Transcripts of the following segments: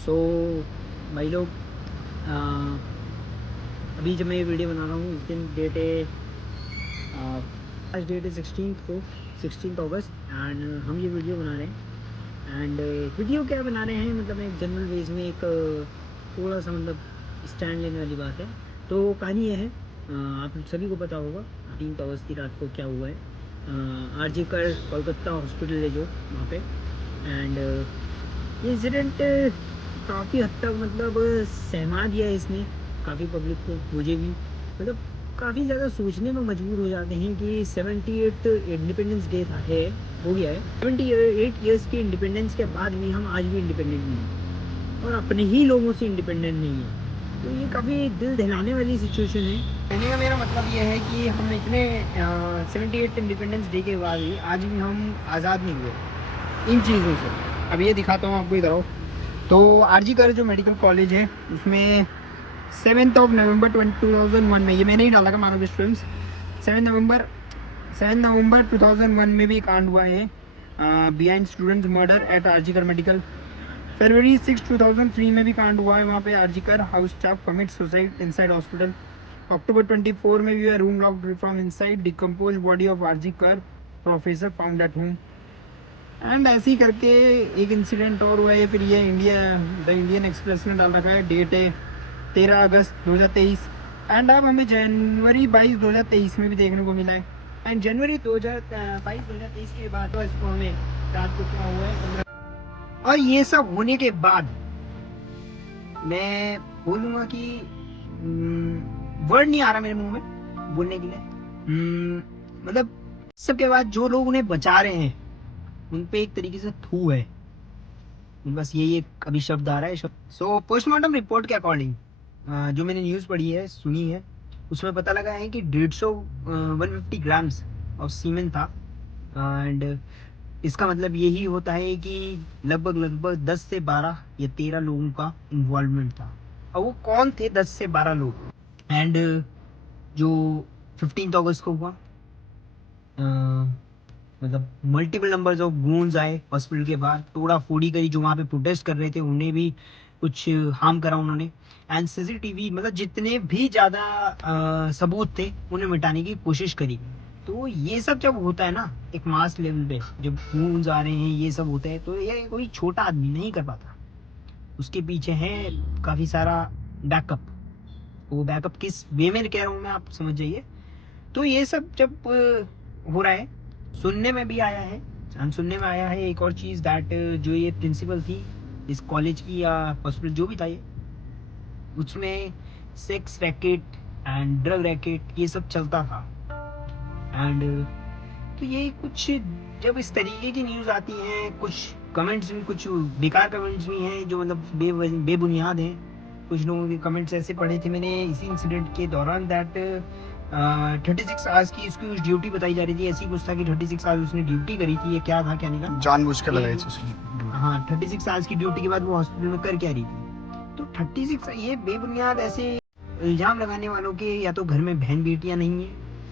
सो भाई लोग, अभी जब मैं ये वीडियो बना रहा हूँ उस दिन डेट है, आज डेट है 16 अगस्त एंड हम ये वीडियो बना रहे हैं। एंड वीडियो क्या बना रहे हैं, मतलब एक जनरल वेज में एक थोड़ा सा मतलब स्टैंड लेने वाली बात है। तो कहानी ये है, आप सभी को पता होगा 18 अगस्त की रात को क्या हुआ है। आरजी कर कोलकाता हॉस्पिटल है जो वहाँ पे। एंड ये इंसिडेंट काफ़ी हद तक मतलब सहमा दिया है इसने काफ़ी पब्लिक को, मुझे भी। मतलब काफ़ी ज़्यादा सोचने में मजबूर हो जाते हैं कि 78 इंडिपेंडेंस डे था है, हो गया है। 78 ईयर्स के इंडिपेंडेंस के बाद भी हम आज भी इंडिपेंडेंट नहीं हैं और अपने ही लोगों से इंडिपेंडेंट नहीं हैं। तो ये काफ़ी दिल दहलाने वाली सिचुएशन है। कहने का मेरा मतलब ये है कि हम इतने 78 इंडिपेंडेंस डे के बाद भी आज भी हम आज़ाद नहीं हुए इन चीज़ों से। अब ये दिखाता हूँ आपको, इधर आओ। तो आरजी कर जो मेडिकल कॉलेज है उसमें 7 नवंबर 2001 में, ये मैंने ही डाला था मानव स्टूडेंट्स, 7 नवंबर 2001 में भी कांड हुआ है behind students murder at RG Kar medical. फरवरी 6 2003 में भी कांड हुआ है वहाँ पे, RG Kar house staff commit suicide inside hospital. October 24 में भी room locked from inside decompose body of RG Kar professor found at home. And ऐसे ही करके एक इंसिडेंट और हुआ है। फिर ये द इंडियन एक्सप्रेस ने डाल रखा है, डेट है 13 अगस्त 2023। एंड अब हमें जनवरी 22 2023 में भी देखने को मिला है। एंड जनवरी 2022 2023 के बाद तो इसको हमें रात को क्या हुआ है 15। और ये सब होने के बाद मैं बोलूँगा कि वर्ड नहीं आ रहा मेरे मुंह में बोलने के लिए। मतलब सबके बाद जो लोग उन्हें बचा रहे हैं उन पे एक तरीके से थू है, बस यही एक अभी शब्द आ रहा है। सो पोस्टमार्टम रिपोर्ट के अकॉर्डिंग जो मैंने न्यूज़ पढ़ी है, सुनी है, उसमें पता लगा है कि 150 ग्राम्स ऑफ सीमेंट था। एंड इसका मतलब यही होता है कि लगभग लगभग 10 से 12 या 13 लोगों का इन्वॉल्वमेंट था। और वो कौन थे 10 से 12 लोग? एंड जो 15 अगस्त को हुआ, मतलब मल्टीपल नंबर्स ऑफ गूंज आए हॉस्पिटल के बाहर, तोड़ा फोड़ी करी, जो वहाँ पे प्रोटेस्ट कर रहे थे उन्हें भी कुछ हार्म करा उन्होंने। एंड सीसीटीवी मतलब जितने भी ज़्यादा सबूत थे उन्हें मिटाने की कोशिश करी। तो ये सब जब होता है ना एक मास लेवल पे, जब गूंज आ रहे हैं, ये सब होता है, तो ये कोई छोटा आदमी नहीं कर पाता। उसके पीछे है काफ़ी सारा बैकअप। वो बैकअप किस वे में कह रहा हूँ मैं, आप समझ जाइए। तो ये सब जब हो रहा है, सुनने में भी आया है, सुनने में आया है एक और चीज़, दैट जो ये प्रिंसिपल थी इस कॉलेज की या हॉस्पिटल जो भी था ये, उसमें sex racket and drug racket ये सब चलता था। एंड तो ये कुछ जब इस तरीके की न्यूज़ आती हैं, कुछ कमेंट्स भी, कुछ बेकार कमेंट्स भी हैं जो मतलब बेबुनियाद हैं। कुछ लोगों के कमेंट्स ऐसे पढ़े थे मैंने इसी इंसिडेंट के दौरान, दैट 36 आवर्स की उसकी उस ड्यूटी बताई जा रही थी। ऐसी कुछ था कि 36 आवर्स उसने ड्यूटी करी थी। ये क्या था क्या नहीं था, जानबूझ के लगाई थी उसकी। हाँ 36 आवर्स की ड्यूटी के बाद वो हॉस्पिटल में कर क्या रही थी? तो 36 ये बेबुनियाद ऐसे इल्जाम लगाने वालों के या तो घर में बहन बेटियां नहीं है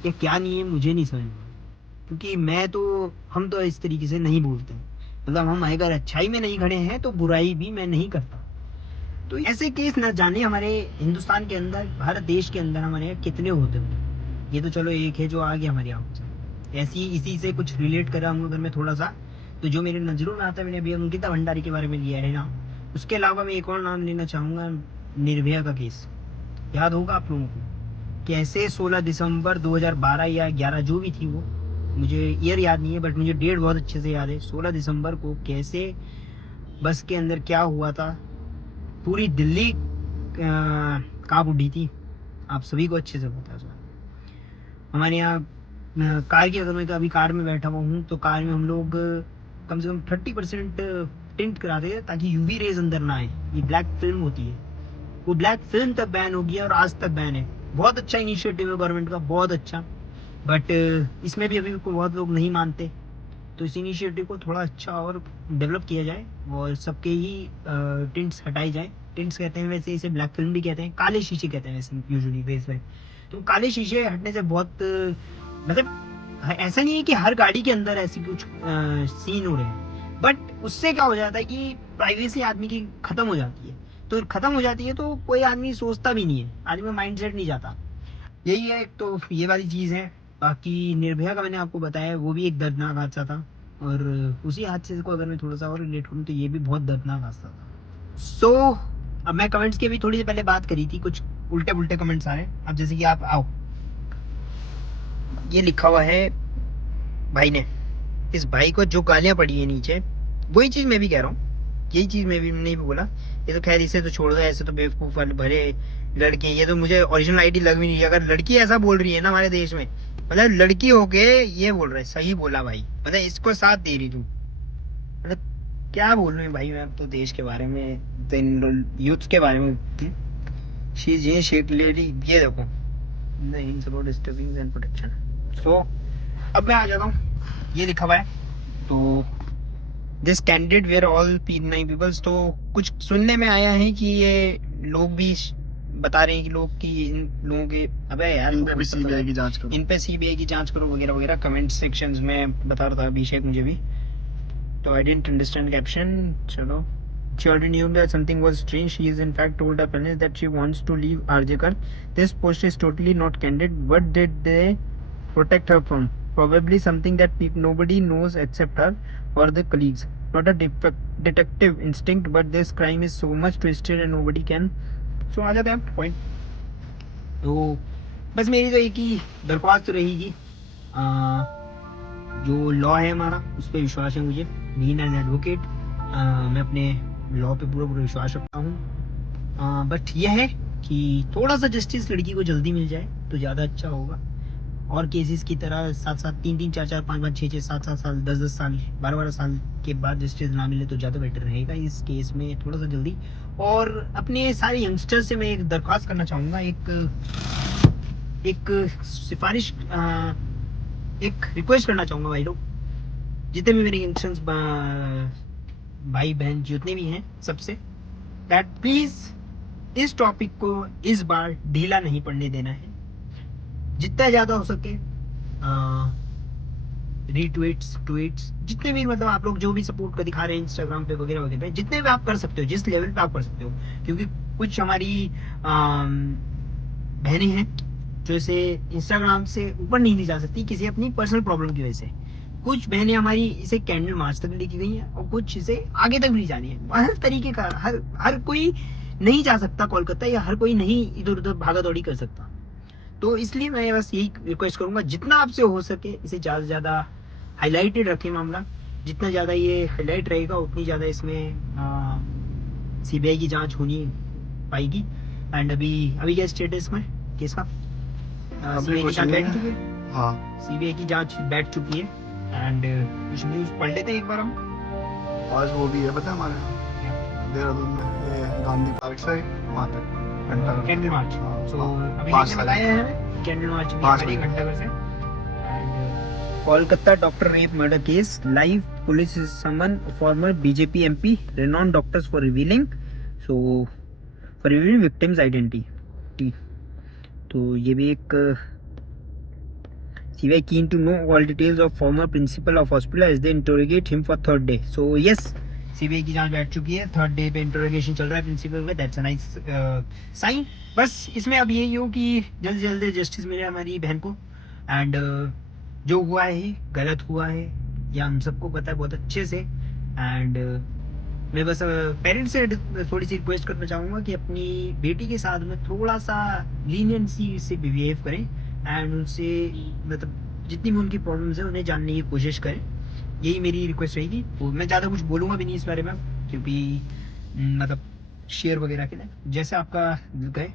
या क्या नहीं है, मुझे नहीं समझ में। क्योंकि हम तो इस तरीके से नहीं बोलते, मतलब हम अगर अच्छाई में नहीं खड़े हैं तो बुराई भी मैं नहीं करता। तो ऐसे केस न जाने हमारे हिंदुस्तान के अंदर, भारत देश के अंदर हमारे यहाँ कितने होते होंगे। ये तो चलो एक है जो आ गया हमारे यहाँ से। ऐसी इसी से कुछ रिलेट कर रहा हूँ अगर मैं थोड़ा सा, तो जो मेरे नज़रों में आता है, मैंने अभी अंकिता भंडारी के बारे में लिया है ना, उसके अलावा मैं एक और नाम लेना चाहूँगा, निर्भया का केस। याद होगा आप लोगों को, कैसे 16 दिसंबर 2012 या 11 जो भी थी वो, मुझे ईयर याद नहीं है बट मुझे डेट बहुत अच्छे से याद है। 16 दिसंबर को कैसे बस के अंदर क्या हुआ था, पूरी दिल्ली कांप उठी थी, आप सभी को अच्छे से पता है। हमारे यहाँ कार की, अगर मैं अभी कार में बैठा हुआ हूँ तो कार में हम लोग कम से कम 30% टिंट कराते हैं ताकि यूवी रेज अंदर ना आए। ये ब्लैक फिल्म होती है, वो ब्लैक फिल्म तक बैन हो गया और आज तक बैन है। बहुत अच्छा इनिशिएटिव है गवर्नमेंट का, बहुत अच्छा। बट इसमें भी अभी बहुत लोग नहीं मानते। तो इस इनिशिएटिव को थोड़ा अच्छा और डेवलप किया जाए और सबके ही टिंट्स हटाए जाए। टिंट्स कहते हैं वैसे, इसे ब्लैक फिल्म भी कहते हैं, काले शीशे कहते हैं वैसे यूजुअली बेस में। तो काले शीशे हटने से बहुत मतलब ऐसा नहीं है कि हर गाड़ी के अंदर ऐसी कुछ सीन हो रहे हैं, बट उससे क्या हो जाता है कि प्राइवेसी आदमी की खत्म हो जाती है। तो खत्म हो जाती है तो कोई आदमी सोचता भी नहीं है, आदमी का माइंड सेट नहीं जाता। यही है, एक तो ये वाली चीज़ है। बाकी निर्भया का मैंने आपको बताया, वो भी एक दर्दनाक हादसा था। और उसी हादसे को अगर मैं थोड़ा सा और रिलेट करूँ तो ये भी बहुत दर्दनाक हादसा था। सो अब मैं कमेंट्स की भी थोड़ी देर पहले बात करी थी, कुछ उल्टे पुल्टे कमेंट्स आ रहे हैं। अब जैसे कि आप आओ, ये लिखा हुआ है भाई ने, इस भाई को जो गालियां पड़ी है नीचे, वही चीज़ मैं भी कह रहा हूँ, यही चीज़ मैं भी नहीं बोला। ये तो खैर इसे तो छोड़ दो, ऐसे तो बेवकूफ़ वाले भरे लड़के, ये तो मुझे ओरिजिनल आईडी लग भी नहीं रही। अगर लड़की ऐसा बोल रही है ना हमारे देश में, मतलब लड़की होके ये बोल रहे, सही बोला भाई, मतलब इसको साथ दे रही तू, मतलब क्या बोल रही भाई। मैं अब तो देश के बारे में, तो इन यूथ के बारे में, शी ये शेट लेडी, ये देखो नहीं डिस्टर्बिंग एंड प्रोटेक्शन। सो अब मैं आ जाता हूँ, ये लिखा हुआ है तो दिस कैंडिडेट वेयर ऑल नई पीपल्स। तो कुछ सुनने में आया है कि ये लोग भी बता रहे हैं कि लोग कि इन लोगों के, अबे यार इन पे भी सीबीआई की जांच करो, इन पे सीबीआई की जांच करो वगैरह वगैरह, कमेंट सेक्शंस में बता रहा था अभिषेक मुझे भी। तो आई डिडंट अंडरस्टैंड कैप्शन। चलो, she already knew that something was strange. She is in fact told her parents that she wants to leave RJ Kar. This post is totally not candid. What did they protect her from? Probably something that nobody knows except her or the colleagues. Not a detective instinct, but this crime is so much twisted and nobody can. So आ जाते हैं point. तो बस मेरी तो एक ही दरख्वास्त तो रहेगी, जो लॉ है हमारा उस पर विश्वास है मुझे, बीइंग एन एडवोकेट। मैं अपने लॉ पे पूरा पूरा विश्वास रखता हूँ। बट यह है कि थोड़ा सा जस्टिस लड़की को जल्दी मिल जाए तो ज़्यादा अच्छा होगा। और केसेस की तरह 7-7, 3-3, 4-4, 5-5, 6-6, 7-7 साल, 10-10 साल, 12-12 साल के बाद जस्टिस ना मिले तो ज़्यादा बेटर रहेगा इस केस में, थोड़ा सा जल्दी। और अपने सारे यंगस्टर से मैं एक दरख्वास्त करना चाहूँगा, एक सिफारिश, एक रिक्वेस्ट करना चाहूँगा भाई लोग, जितने भी मेरे यंगस्टर्स भाई बहन जितने भी हैं, सबसे, दैट प्लीज इस टॉपिक को इस बार ढीला नहीं पड़ने देना है। जितना ज्यादा हो सके रीट्वीट्स, ट्वीट्स, जितने भी, मतलब आप लोग जो भी सपोर्ट कर दिखा रहे हैं इंस्टाग्राम पे वगैरह वगैरह, जितने भी आप कर सकते हो, जिस लेवल पे आप कर सकते हो। क्योंकि कुछ हमारी बहनें हैं जो इसे इंस्टाग्राम से ऊपर नहीं जा सकती किसी अपनी पर्सनल प्रॉब्लम की वजह से। कुछ बहनें हमारी इसे कैंडल मार्च तक लेके गई हैं और कुछ इसे आगे तक भी जानी है। हर तरीके का, हर हर कोई नहीं जा सकता कोलकाता, या हर कोई नहीं इधर उधर भागा दौड़ी कर सकता। तो इसलिए मैं बस यही रिक्वेस्ट करूंगा, जितना आपसे हो सके इसे ज़्यादा से ज़्यादा हाईलाइटेड रखें मामला। जितना ज़्यादा ये हाईलाइट रहेगा उतनी ज़्यादा इसमें सीबीआई की जांच होनी पाएगी। एंड अभी अभी क्या स्टेटस में केस का, सीबीआई की जांच बैठ चुकी है। हाँ, सीबीआई की जांच बैठ चुकी है। एंड कुछ न्यूज़ पढ़ लेते हैं एक बार हम। आज वो भी है पता है हमारे यहाँ देहरादून में, ये गांधी पार्क से वहाँ तक कैंडल मार्च। सो अभी पाँच मैंने बताया है कैंडल मार्च भी हमारी घंटाघर से। And Kolkata doctor rape murder case live, police is summon former BJP MP रेनॉन doctors for revealing, so for revealing victim's identity. तो ये भी एक CBI keen to know all details of former principal of hospital as they interrogate him for third day. So yes, CBI की जांच बैठ चुकी है, थर्ड डे पे इंटरोगेशन चल रहा है प्रिंसिपल में। That's a nice sign. बस इसमें अब यही हो कि जल्द से जल्द जस्टिस मिले हमारी बहन को। एंड जो हुआ है गलत हुआ है, या हम सबको पता है बहुत अच्छे से। एंड मैं बस पेरेंट्स से थोड़ी सी रिक्वेस्ट करना चाहूँगा कि अपनी बेटी के साथ में थोड़ा सा लीनियंसी से बिहेव करें। एंड उनसे, मतलब जितनी भी उनकी प्रॉब्लम्स है उन्हें जानने की कोशिश करें। यही मेरी रिक्वेस्ट रहेगी। तो मैं ज़्यादा कुछ बोलूँगा भी नहीं इस बारे में, क्योंकि मतलब शेयर वगैरह के लिए, जैसे आपका दिल कहे।